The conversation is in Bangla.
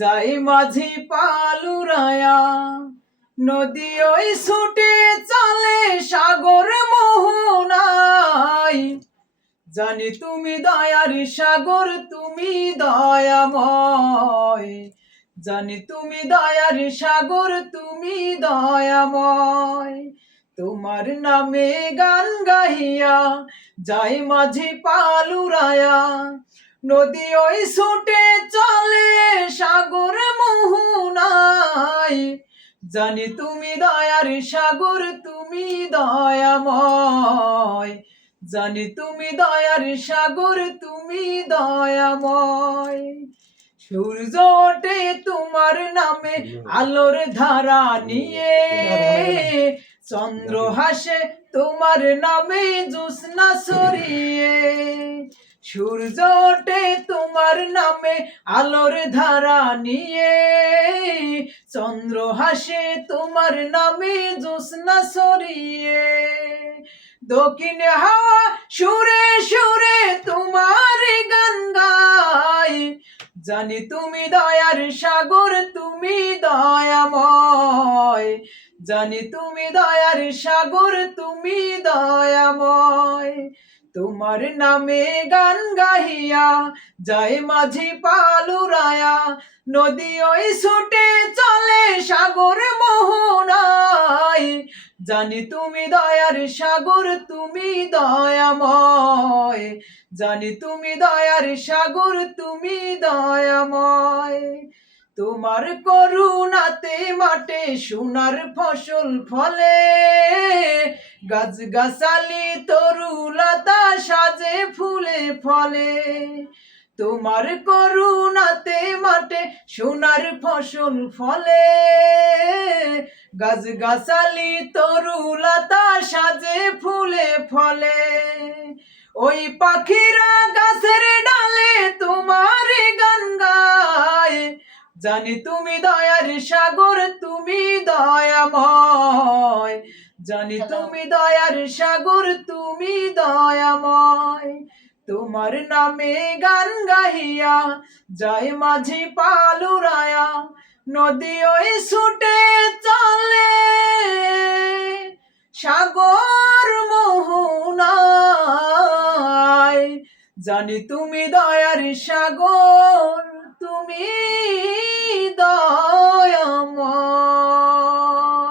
যাই মাঝি পালুরায়া, নদী ওই ছুটে চলে সাগর মোহনায়। জানি তুমি দয়ার সাগর, তুমি দয়াময়। জানি তুমি দয়ার সাগর, তুমি দয়াময়। তোমার নামে গান গাহিয়া যাই মাঝি পালুরায়া, নদী ওই ছুটে চলে সাগর মোহনায়। জানি তুমি দয়ার সাগর, তুমি দয়াময়। জানি তুমি দয়ার সাগর, তুমি দয়াময়। সূর্য ওঠে তোমার নামে আলোর ধারা নিয়ে, চন্দ্র হাসে তোমার নামে জ্যোৎস্না ছড়িয়ে। সূর্য ওঠে তোমার নামে আলোর ধারা নিয়ে, চন্দ্র হাসে তোমার নামে জ্যোৎস্না ছড়িয়ে। দক্ষিণে হাওয়া সুরে সুরে তোমার গান গায়। জানি তুমি দয়ার সাগর, তুমি দয়াময়। জানি তুমি দয়ার সাগর, তুমি দয়াময়। তোমার নামে গান গাহিয়া যায় মাঝি পালুরায়া, নদী ওই ছুটে চলে সাগর মোহনায়। জানি তুমি দয়ার সাগর, তুমি দয়াময়। জানি তুমি দয়ার সাগর, তুমি দয়াময়। তোমার করুণাতে মাঠে সোনার ফসল ফলে, গাছ গাছালি তরুলতা সাজে ফুলে ফলে। তোমার করুণাতে মাঠে সোনার ফসল ফলে, গাছ গাছালি তরুলতা সাজে ফুলে ফলে। ওই পাখিরা গাছের ডালে তোমার গান গায়। জানি তুমি দয়ার সাগর, তুমি দয়াময়। জানি তুমি দয়ার সাগর, তুমি দয়াময়। তোমার নামে গান গাহিয়া যায় মাঝি পালুরায়া, নদী ওই ছুটে চলে সাগর মোহনায়। জানি তুমি দয়ার সাগর, তুমি দয়াময়।